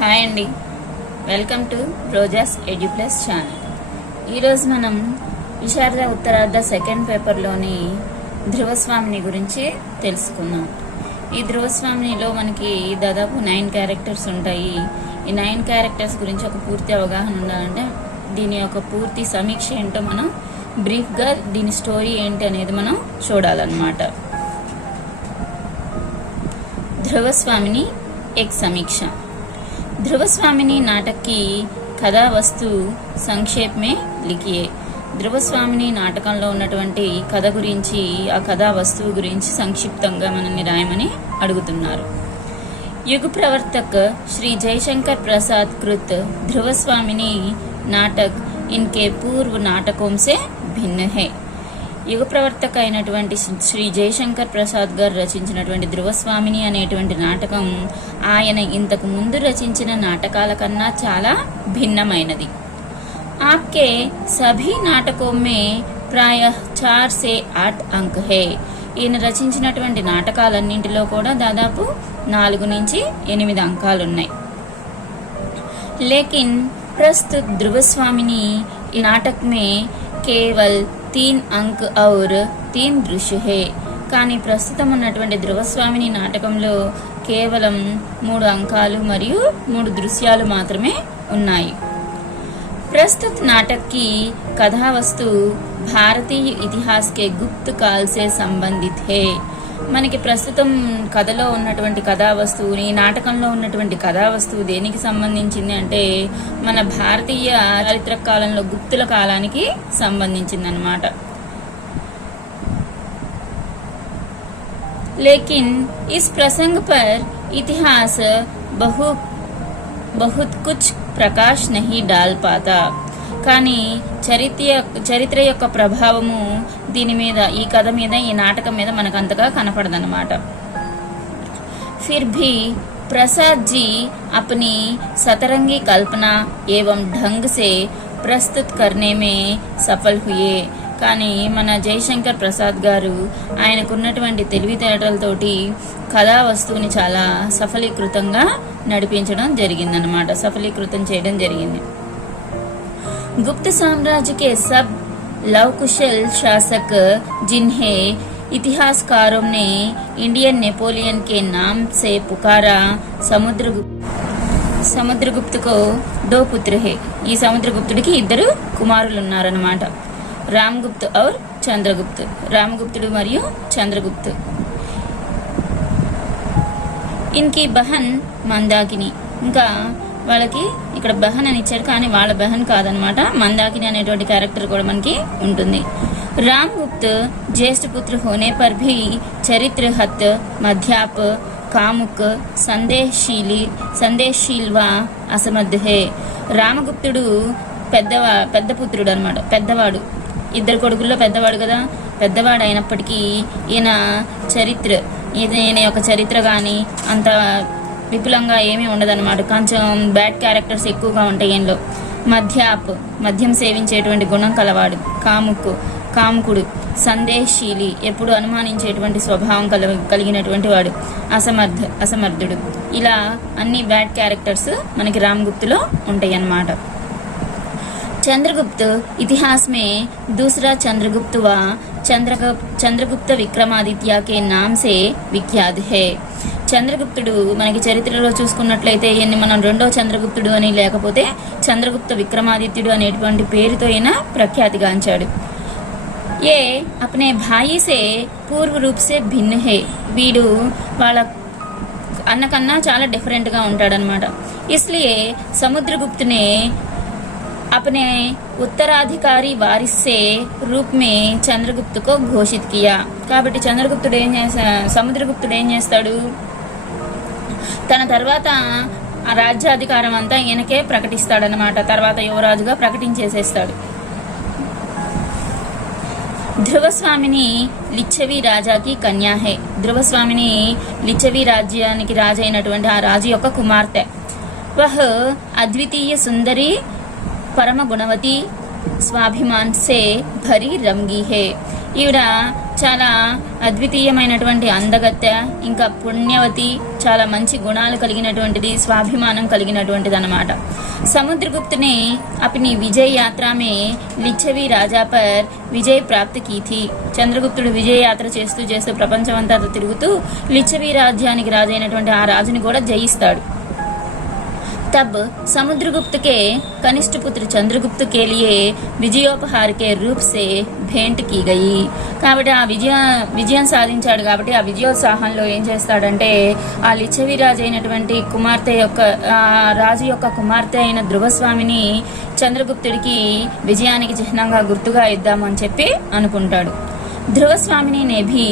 Hi అండి, welcome to Roja's ఎడ్యుప్లస్ channel. ఈరోజు మనం విశారద ఉత్తరార్ధ సెకండ్ పేపర్లోని ధ్రువస్వామిని గురించి తెలుసుకుందాం. ఈ ధ్రువస్వామినిలో మనకి దాదాపు 9 క్యారెక్టర్స్ ఉంటాయి. ఈ 9 క్యారెక్టర్స్ గురించి ఒక పూర్తి అవగాహన ఉండాలంటే దీని యొక్క పూర్తి సమీక్ష ఏంటో మనం బ్రీఫ్గా దీని స్టోరీ ఏంటి అనేది మనం చూడాలన్నమాట. ध्रुवस्वामिनी एक समीक्षा. ध्रुवस्वामिनी नाटक की कथा वस्तु संक्षेप में लिखिए. ధ్రువస్వామిని నాటకంలో ఉన్నటువంటి కథ గురించి, ఆ కథా వస్తువు గురించి సంక్షిప్తంగా మనల్ని రాయమని అడుగుతున్నారు. युग प्रवर्तक श्री जयशंकर प्रसाद कृत ध्रुवस्वामिनी नाटक इनके पूर्व नाटकों से भिन्न है. యుగ ప్రవర్తక అయినటువంటి శ్రీ జయశంకర్ ప్రసాద్ గారు రచించినటువంటి ధ్రువస్వామిని అనేటువంటి నాటకం ఆయన ఇంతకు ముందు రచించిన నాటకాల కన్నా చాలా భిన్నమైనది. आपके सभी नाटकों में प्रायः 4 से 8 अंक है. ఈయన రచించినటువంటి నాటకాలన్నింటిలో కూడా దాదాపు 4 నుంచి 8 అంకాలున్నాయి. लेकिन प्रस्तुत ध्रुवस्वामिनी नाटक में केवल 3 अंक और 3 दृश्य है. కానీ ప్రస్తుతం ఉన్నటువంటి ధ్రువస్వామిని నాటకంలో కేవలం 3 అంకాలు మరియు 3 దృశ్యాలు మాత్రమే ఉన్నాయి. प्रस्तुत नाटक की कथा वस्तु भारतीय इतिहास के गुप्त काल से संबंधित है. మనకి ప్రస్తుతం కథలో ఉన్నటువంటి కథా వస్తువు, ఈ నాటకంలో ఉన్నటువంటి కథా వస్తువు దేనికి సంబంధించింది అంటే మన భారతీయ చారిత్రక కాలంలో గుప్తుల కాలానికి సంబంధించింది అన్నమాట. लेकिन इस प्रसंग पर इतिहास बहुत कुछ ప్రకాష్ నహి డాల్ పాతా. కానీ చరిత్ర యొక్క ప్రభావము దీని మీద, ఈ కథ మీద, ఈ నాటకం మీద మనకు అంతగా కనపడదన్నమాట. ఫిర్ భీ ప్రసాద్ జీ अपनी सतरंगी कल्पना एवं ढंग से प्रस्तुत करने में सफल हुए. కానీ మన జయశంకర్ ప్రసాద్ గారు ఆయనకున్నటువంటి తెలివితేటలతోటి కథా వస్తువుని చాలా సఫలీకృతంగా నడిపించడం జరిగిందనమాట, సఫలీకృతం చేయడం జరిగింది. गुप्त साम्राज्य के सब लवकुशल शासक जिन्हें इतिहासकारों ने इंडियन नेपोलियन के नाम से पुकारा, समुद्रगुप्त को 2 पुत्र है. ఈ సముద్రగుప్తుడికి 2 కుమారులు ఉన్నారన్నమాట. రామగుప్త్ ఔర్ చంద్రగుప్త్, రామగుప్తుడు మరియు చంద్రగుప్త్. ఇన్కి బహన్ మందాకిని, ఇంకా వాళ్ళకి ఇక్కడ బహన్ అని ఇచ్చారు కానీ వాళ్ళ బహన్ కాదనమాట, మందాకిని అనేటువంటి క్యారెక్టర్ కూడా మనకి ఉంటుంది. రామగుప్త్ ज्येष्ठ पुत्र होने पर भी चरित्रहत, मध्याप, कामुक, संदेशशील व असमर्थ है. రామగుప్తుడు పెద్ద పుత్రుడు అనమాట, పెద్దవాడు, 2 కొడుకుల్లో పెద్దవాడు కదా, పెద్దవాడు అయినప్పటికీ ఈయన ఈయన యొక్క చరిత్ర కానీ అంత విపులంగా ఏమీ ఉండదన్నమాట. కొంచెం బ్యాడ్ క్యారెక్టర్స్ ఎక్కువగా ఉంటాయి ఈయనలో. మద్యం సేవించేటువంటి గుణం కలవాడు. కాముకుడు, సందేశశీలి, ఎప్పుడు అనుమానించేటువంటి స్వభావం కలిగినటువంటి వాడు. అసమర్థుడు. ఇలా అన్ని బ్యాడ్ క్యారెక్టర్స్ మనకి రామగుప్తులో ఉంటాయి అన్నమాట. चंद्रगुप्त इतिहास में दूसरा चंद्रगुप्त व चंद्रगुप्त विक्रमादित्य के नाम से विख्यात है. చంద్రగుప్తుడు మనకి చరిత్రలో చూసుకున్నట్లయితే ఈయన్ని మనం 2వ చంద్రగుప్తుడు అని, లేకపోతే చంద్రగుప్త విక్రమాదిత్యుడు అనేటువంటి పేరుతో ఈయన ప్రఖ్యాతిగాంచాడు. ఏ अपने भाई से पूर्व रूप से भिन्न है. వీడు వాళ్ళ అన్నకన్నా చాలా డిఫరెంట్గా ఉంటాడనమాట. इसलिए समुद्रगुप्त ने अपने उत्तराधिकारी वारिस से रूप में चंद्रगुप्त को घोषित किया. కాబట్టి సముద్రగుప్తుడు ఏం చేస్తాడు, తన తర్వాత ఆ రాజ్యాధికారం అంతా ఈయనకే ప్రకటిస్తాడనమాట. తర్వాత యువరాజుగా ప్రకటించేసేస్తాడు. ధ్రువస్వామిని లిచ్చవి రాజాకి కన్యా హే. ధ్రువస్వామిని లిచ్చవి రాజ్యానికి రాజు అయినటువంటి ఆ రాజు యొక్క కుమార్తె. వహ్ అద్వితీయ సుందరి, పరమ గుణవతి, స్వాభిమాన్ సే భరి రంగి హే. ఈవిడ చాలా అద్వితీయమైనటువంటి అందగత్తె, ఇంకా పుణ్యవతి, చాలా మంచి గుణాలు కలిగినటువంటిది, స్వాభిమానం కలిగినటువంటిది అన్నమాట. समुद्रगुप्त ने अपनी विजय यात्रा में लिच्छवी राजा पर विजय प्राप्त की थी. చంద్రగుప్తుడు విజయ యాత్ర చేస్తూ చేస్తూ ప్రపంచమంతా తిరుగుతూ లిచ్చవి రాజ్యానికి రాజైనటువంటి ఆ రాజుని కూడా జయిస్తాడు. तब समुद्रगुप्त के कनिष्ठ पुत्र चंद्रगुप्त के लिए విజయోపహార के रूप से भेंट की गई. కాబట్టి ఆ విజయం సాధించాడు కాబట్టి ఆ విజయోత్సాహంలో ఏం చేస్తాడంటే ఆ లిచ్చవి రాజు అయినటువంటి రాజు యొక్క కుమార్తె అయిన ధ్రువస్వామిని చంద్రగుప్తుడికి విజయానికి చిహ్నంగా గుర్తుగా ఇద్దామని చెప్పి అనుకుంటాడు. ధ్రువస్వామిని ने भी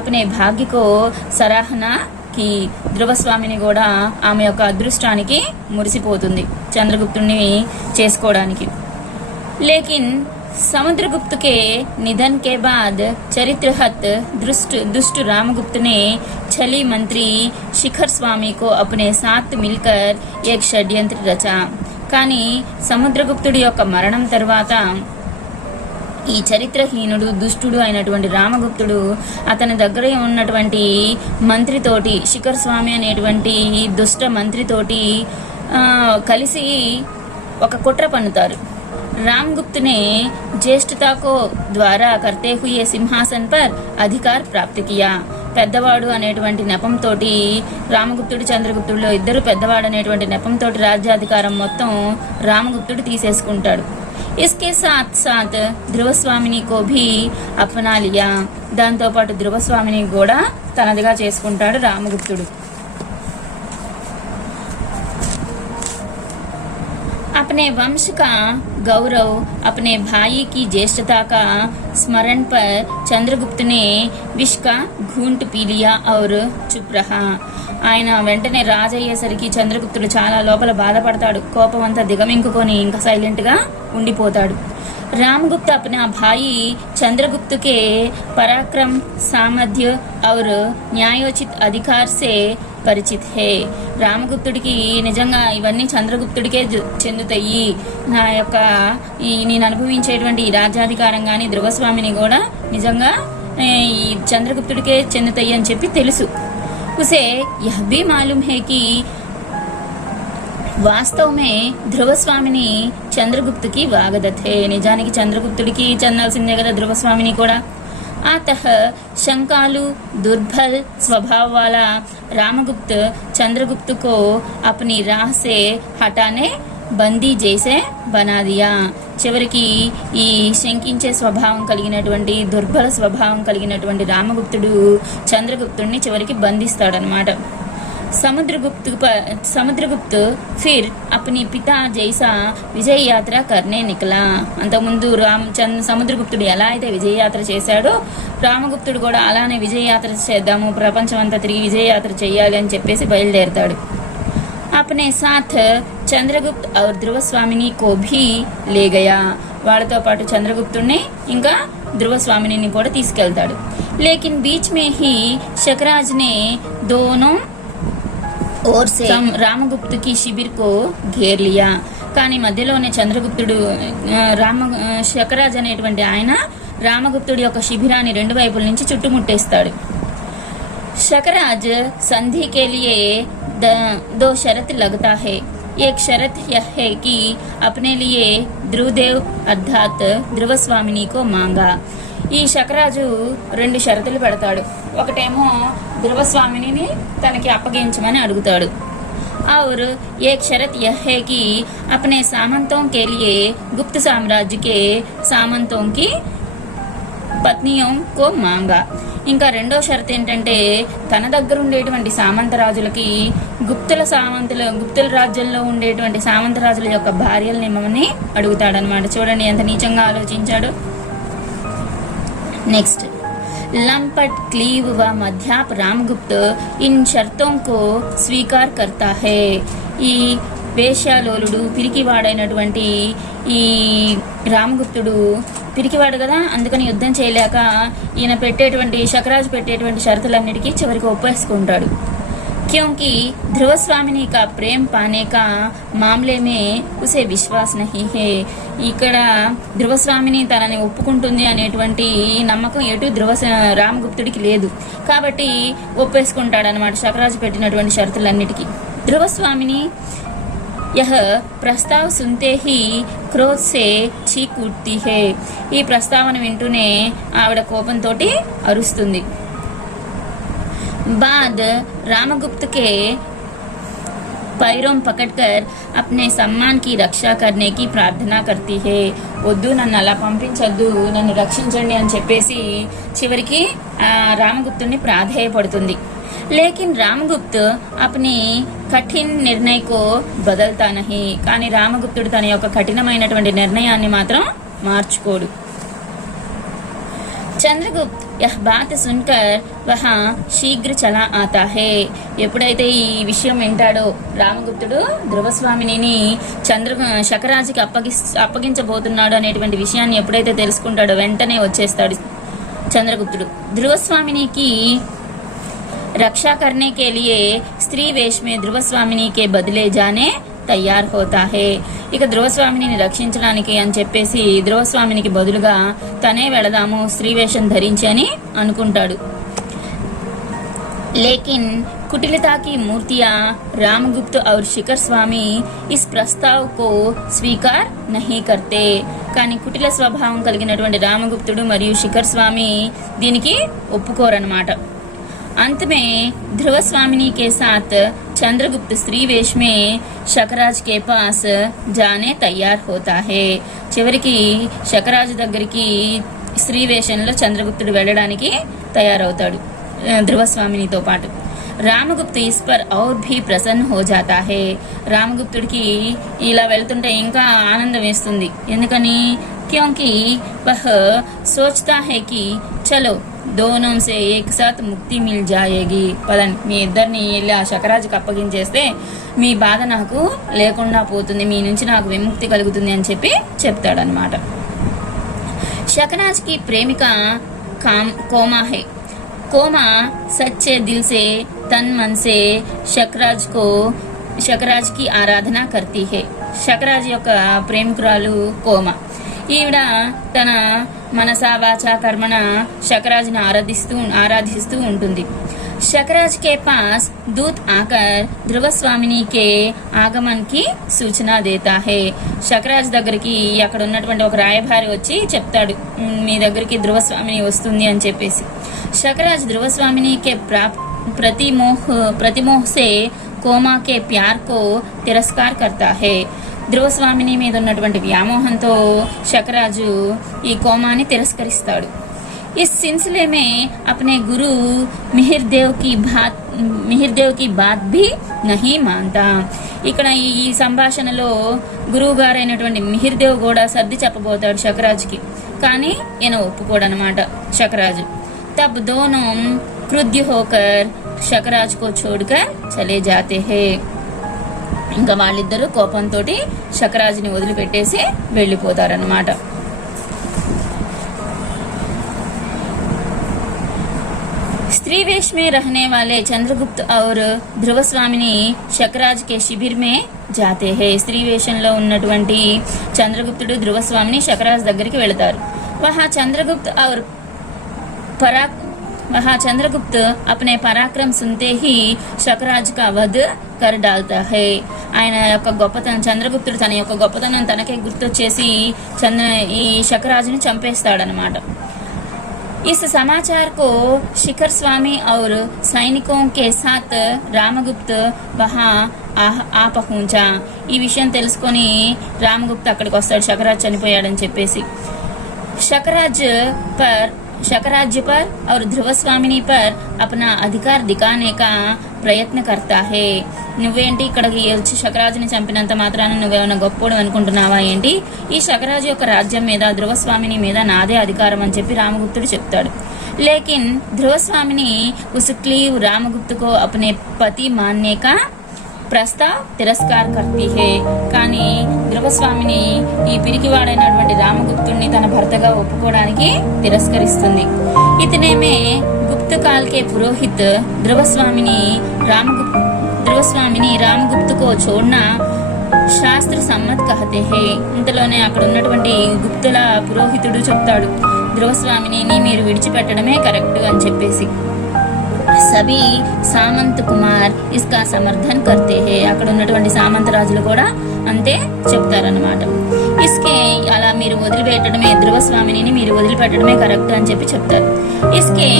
अपने भाग्य को सराहना की. ధ్రువస్వామిని కూడా ఆమె యొక్క అదృష్టానికి మురిసిపోతుంది చంద్రగుప్తుడిని చేసుకోవడానికి. లేకిన్ समुद्रगुप्त के निधन के बाद चरित्रहत दुष्ट रामगुप्त ने छली मंत्री शिखर स्वामी को अपने साथ मिलकर एक षड्यंत्र रचा. కానీ సముద్రగుప్తుడి యొక్క మరణం తర్వాత ఈ చరిత్రహీనుడు దుష్టుడు అయినటువంటి రామగుప్తుడు అతని దగ్గర ఉన్నటువంటి మంత్రితోటి, శిఖర్ స్వామి అనేటువంటి దుష్ట మంత్రితోటి కలిసి ఒక కుట్ర పన్నుతారు. रामगुप्त ने ज्येष्ठता को द्वारा करते हुए सिंहासन पर अधिकार प्राप्त किया. పెద్దవాడు అనేటువంటి నెపంతో రామగుప్తుడు చంద్రగుప్తుడిలో ఇద్దరు పెద్దవాడు అనేటువంటి నెపంతో రాజ్యాధికారం మొత్తం రామగుప్తుడు తీసేసుకుంటాడు. इसके साथ साथ ధ్రువస్వామిని को भी अपना लिया. దాంతో పాటు ధ్రువస్వామిని కూడా తనదిగా చేసుకుంటాడు రామగుప్తుడు. अपने वंश का गौरव, अपने भाई की ज्येष्ठता का स्मरण पर चंद्रगुप्त ने विष का घूंट पी लिया और चुप रहा. ఆయన వెంటనే రాజు అయ్యేసరికి చంద్రగుప్తుడు చాలా లోపల బాధపడతాడు. కోపం అంతా దిగమింగుకొని ఇంకా సైలెంట్ గా ఉండిపోతాడు. रामगुप्त अपना भाई चंद्रगुप्त के पराक्रम, सामर्थ्य और न्यायोचित अधिकार से పరిచిత్ హే. రామగుప్తుడికి నిజంగా ఇవన్నీ చంద్రగుప్తుడికే చెందుతాయి. నేను అనుభవించేటువంటి ఈ రాజ్యాధికారం కానీ ధ్రువస్వామిని కూడా నిజంగా ఈ చంద్రగుప్తుడికే చెందుతాయి అని చెప్పి తెలుసు. ఉసే యహ్ భీ మాలూమ్ హే కి వాస్తవమే ధ్రువస్వామిని చంద్రగుప్తుకి వాగదతే. నిజానికి చంద్రగుప్తుడికి చెందాల్సిందే కదా ధ్రువస్వామిని కూడా. अतः शंकालु दुर्बल स्वभाव वाला रामगुप्त चंद्रगुप्त को अपनी राह से हटाने బందీ చేసే బనాదియా. చివరికి ఈ శంకించే స్వభావం కలిగినటువంటి, దుర్బల స్వభావం కలిగినటువంటి రామగుప్తుడు చంద్రగుప్తుడిని చివరికి బంధిస్తాడనమాట. समुद्रगुप्त फिर अपनी पिता जैसा విజయ యాత్ర करने निकला. అంతకుముందు సముద్రగుప్తుడు ఎలా అయితే విజయ యాత్ర చేశాడో రామగుప్తుడు కూడా అలానే విజయ యాత్ర చేద్దాము, ప్రపంచం అంతా తిరిగి విజయ యాత్ర చేయాలి అని చెప్పేసి బయలుదేరతాడు. अपने साथ చంద్రగుప్త और ధ్రువస్వామిని को भी ले गया. వాళ్ళతో పాటు చంద్రగుప్తుడిని ఇంకా ధ్రువస్వామిని కూడా తీసుకెళ్తాడు. लेकिन बीच में ही शकराज ने दोनों और से రామగుప్తు కి శిబిర్ కో ఘేర్ లియా. కానీ మధ్యలోనే చంద్రగుప్తుడు శకరాజ్ అనేటువంటి ఆయన రామగుప్తుడి యొక్క శిబిరాన్ని రెండు వైపుల నుంచి చుట్టుముట్టేస్తాడు. शकराज संधि के लिए दो शर्त लगता है. एक शर्त यह है कि अपने लिए ध्रुवदेव अर्थात ధ్రువస్వామిని को मांगा. ఈ శకరాజు రెండు షరతులు పెడతాడు. ఒకటేమో ధ్రువస్వామిని తనకి అప్పగించమని అడుగుతాడు. और एक शर्त यह है कि अपने सामंतों के लिए गुप्त साम्राज्य के सामंतों की పత్నియోం కో మాంగా. ఇంకా రెండో షరత్ ఏంటంటే తన దగ్గర ఉండేటువంటి సామంతరాజులకి గుప్తుల రాజ్యంలో ఉండేటువంటి సామంతరాజుల యొక్క భార్యలు నిమ్మని అడుగుతాడనమాట. చూడండి ఎంత నీచంగా ఆలోచించాడు. नेक्स्ट लंपट क्लीव व मध्याप रामगुप्त इन शर्तों को स्वीकार करता है. ఈ వేశ్యాలోలుడు పిరికివాడైనటువంటి ఈ రామగుప్తుడు పిరికివాడు కదా, అందుకని యుద్ధం చేయలేక ఈయన పెట్టేటువంటి శకరాజు పెట్టేటువంటి షరతులన్నిటికీ చివరికి ఒప్పేసుకుంటాడు. क्योंकि ध्रुव स्वामिनी का प्रेम पाने का మామలే మే ఉసే విశ్వాస్ నహీ హే. ఇక్కడ ధ్రువస్వామిని తనని ఒప్పుకుంటుంది అనేటువంటి నమ్మకం ఎటు రామగుప్తుడికి లేదు. కాబట్టి ఒప్పేసుకుంటాడనమాట శకరాజు పెట్టినటువంటి షరతులన్నిటికీ. ధ్రువస్వామిని यह ప్రస్తావ్ సున్తే హీ క్రోధ్ సే చీక్ ఉఠ్తీ హే. ఈ ప్రస్తావన వింటూనే ఆవిడ కోపంతో అరుస్తుంది. बाद रामगुप्त के पैरों पकड़कर अपने सम्मान की रक्षा करने की प्रार्थना करती है. వద్దు నన్ను అలా పంపించొద్దు, నన్ను రక్షించండి అని చెప్పేసి చివరికి రామగుప్తుడిని ప్రాధేయపడుతుంది. లేకిన్ రామగుప్త్ అప్ని కఠిన్ నిర్ణయ కో బదల్తా నహీ. కానీ రామగుప్తుడు తన యొక్క కఠినమైనటువంటి నిర్ణయాన్ని మాత్రం మార్చుకోడు. చంద్రగుప్త్ यह बात सुनकर वहाँ शीघ्र चला आता है. ఎప్పుడైతే ఈ విషయం వింటాడో రామగుప్తుడు ధ్రువస్వామిని శకరాజుకి అప్పగించబోతున్నాడు అనేటువంటి విషయాన్ని ఎప్పుడైతే తెలుసుకుంటాడో వెంటనే వచ్చేస్తాడు చంద్రగుప్తుడు. ధ్రువస్వామినికి रक्षा करने के लिए स्त्री वेश में ध्रुवस्वामिनी के बदले जाने తయార్ హోతా హే. ఇక ధ్రువస్వామిని రక్షించడానికి అని చెప్పేసి ధ్రువస్వామినికి బదులుగా తనే వెళదాము స్త్రీ వేషం ధరించి అని అనుకుంటాడు. लेकिन कुटिलता की मूर्तियां रामगुप्त और शिखर स्वामी इस प्रस्ताव को स्वीकार नहीं करते. కానీ కుటిల స్వభావం కలిగినటువంటి రామగుప్తుడు మరియు శిఖర్ స్వామి దీనికి ఒప్పుకోరన్నమాట. अंत में ध्रुव स्वामिनी के साथ चंद्रगुप्त स्त्री वेश में शकराज के पास जाने तैयार होता है. చివరికి శకరాజు దగ్గరికి స్త్రీ వేషంలో చంద్రగుప్తుడు వెళ్ళడానికి తయారవుతాడు ధ్రువస్వామినితో పాటు. రామగుప్తు ఇస్ పర్ ఔర్ భీ ప్రసన్న హో జాతా హే. రామగుప్తుడికి ఇలా వెళ్తుంటే ఇంకా ఆనందం వేస్తుంది. ఎందుకని? क्योंकि वह सोचता है कि चलो दोनों से एक साथ मुक्ति मिल जाएगी. పదండి మీ ఇద్దరిని వెళ్ళి ఆ శకరాజుకి అప్పగించేస్తే మీ బాధ నాకు లేకుండా పోతుంది, మీ నుంచి నాకు విముక్తి కలుగుతుంది అని చెప్పి చెప్తాడనమాట. शकराज की प्रेमिका कोमा है. कोमा सच्चे दिल से तन मन से शकराज की आराधना करती है. शकराజ్ యొక్క ప్రేమికురాలు కోమ. ఈవిడ తన మనసా వాచా కర్మణ शकराజ్ని ఆరాధిస్తూ ఉంటుంది. शकराज के पास दूत आकर ध्रुवस्वामिनी के आगमन की सूचना देता है. शकరాజ్ దగ్గరికి అక్కడ ఉన్నటువంటి ఒక రాయభారి వచ్చి చెప్తాడు మీ దగ్గరికి ధ్రువస్వామిని వస్తుంది అని చెప్పేసి. शकराज ध्रुवस्वामिनी के प्रतिमोह से कोमा के प्यार को तिरस्कार करता है. ధ్రువస్వామిని మీద ఉన్నటువంటి వ్యామోహంతో శకరాజు ఈ కోమాని తిరస్కరిస్తాడు. इस सिलसिले में अपने गुरु मिहिरदेव की बात भी नहीं मानता. ఇక్కడ ఈ సంభాషణలో గురువు గారైనటువంటి మిహిర్దేవ్ కూడా సర్ది చెప్పబోతాడు శకరాజుకి. కానీ ఈయన ఒప్పుకోడనమాట శకరాజు. तब दोनों क्रुद्ध होकर शकराज को छोड़कर चले जाते हैं. ఇంకా వాళ్ళిద్దరూ కోపంతో శకరాజుని వదిలిపెట్టేసి వెళ్ళిపోతారన్నమాట. स्त्री वेश में रहने वाले चंद्रगुप्त और ध्रुवस्वामिनी शकराज के शिविर में जाते हैं. స్త్రీ వేషంలో ఉన్నటువంటి చంద్రగుప్తుడు ధ్రువస్వామిని శకరాజ్ దగ్గరికి వెళతారు. वहाँ चंद्रगुप्त अपने पराक्रम सुनते ही शकराज का वध कर डालता है. ఆయన యొక్క గొప్పతనం చంద్రగుప్తుడు తన యొక్క గొప్పతనం తనకే గుర్తొచ్చేసి ఈ శకరాజుని చంపేస్తాడనమాట. इस समाचार को शिखर स्वामी और सैनिकों के साथ रामगुप्त वहां आ पहुंचा. ఈ విషయం తెలుసుకొని రామగుప్త అక్కడికి వస్తాడు శకరాజ్ చనిపోయాడని చెప్పేసి. शकराज्य पर और ध्रुवस्वामिनी पर अपना अधिकार दिखाने का ప్రయత్న करता है. నువ్వేంటి ఇక్కడికి వచ్చి శకరాజుని చంపినంత మాత్రాన నువ్వేమైనా గొప్పోడు అనుకుంటున్నావా ఏంటి? ఈ శకరాజు యొక్క రాజ్యం మీద ధ్రువస్వామిని మీద నాదే అధికారం అని చెప్పి రామగుప్తుడు చెప్తాడు. लेकिन ध्रुवस्वामिनी उस क्लीव रामगुप्त को अपने पति मानने का ప్రస్తావ్ తిరస్కార్ కర్తీ హే. కానీ ధ్రువస్వామిని ఈ రామగుప్తుడిని తన భర్తగా ఒప్పుకోవడానికి తిరస్కరిస్తుంది. ఇతనే మే గుప్త गुप्त काल के पुरोहित ध्रुवस्वामिनी रामगुप्त को छोड़ना శాస్త్ర సమ్మత్ కహతే హే. ఇంతలోనే అక్కడ ఉన్నటువంటి గుప్తుల పురోహితుడు చెప్తాడు, ధ్రువస్వామిని మీరు విడిచిపెట్టడమే కరెక్ట్ అని చెప్పేసి. సభీ సామంత్ కుమార్ ఇస్కా సమర్థన్ కర్తే హే. అక్కడ ఉన్నటువంటి సామంత రాజులు కూడా అంతే చెప్తారన్నమాట. ఇస్కే అలా మీరు వదిలిపెట్టడమే, ధ్రువస్వామిని మీరు వదిలిపెట్టడమే కరెక్ట్ అని చెప్పి చెప్తారు. ఇస్కే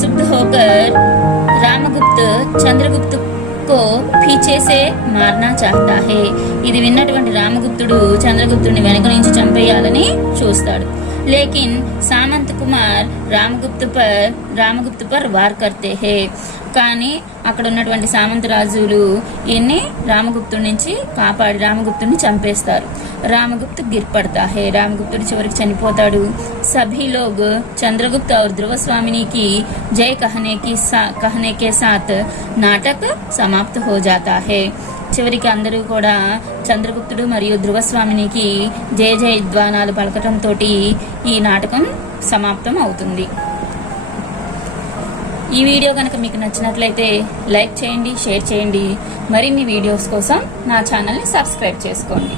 శుద్ధ హోకర్ రామగుప్త్ చంద్రగుప్త్ को पीछे से मारना चाहता है. ఇది విన్నటువంటి రామగుప్తుడు చంద్రగుప్తుడిని వెనక నుంచి చంపేయాలని చూస్తాడు. లేకిన్ సామంత్ కుమార్ రామగుప్తు పర్ వార్ కర్తే హే. కానీ అక్కడ ఉన్నటువంటి సామంత రాజులు ఈయన్ని రామగుప్తుడి నుంచి కాపాడి రామగుప్తుడిని చంపేస్తారు. రామగుప్తు గిర్ పడతా హే. రామగుప్తుడు చివరికి చనిపోతాడు. సభీ లోగ్ చంద్రగుప్త और ध्रुवस्वामिनी की जय कहने के साथ నాటక్ సమాప్త హో జాతా హే. చివరికి అందరూ కూడా చంద్రగుప్తుడు మరియు ధ్రువస్వామినికి జయ జయధ్వానాలు పలకటంతో ఈ నాటకం సమాప్తం అవుతుంది. ఈ వీడియో కనుక మీకు నచ్చినట్లయితే లైక్ చేయండి, షేర్ చేయండి. మరిన్ని వీడియోస్ కోసం నా ఛానల్ని సబ్స్క్రైబ్ చేసుకోండి.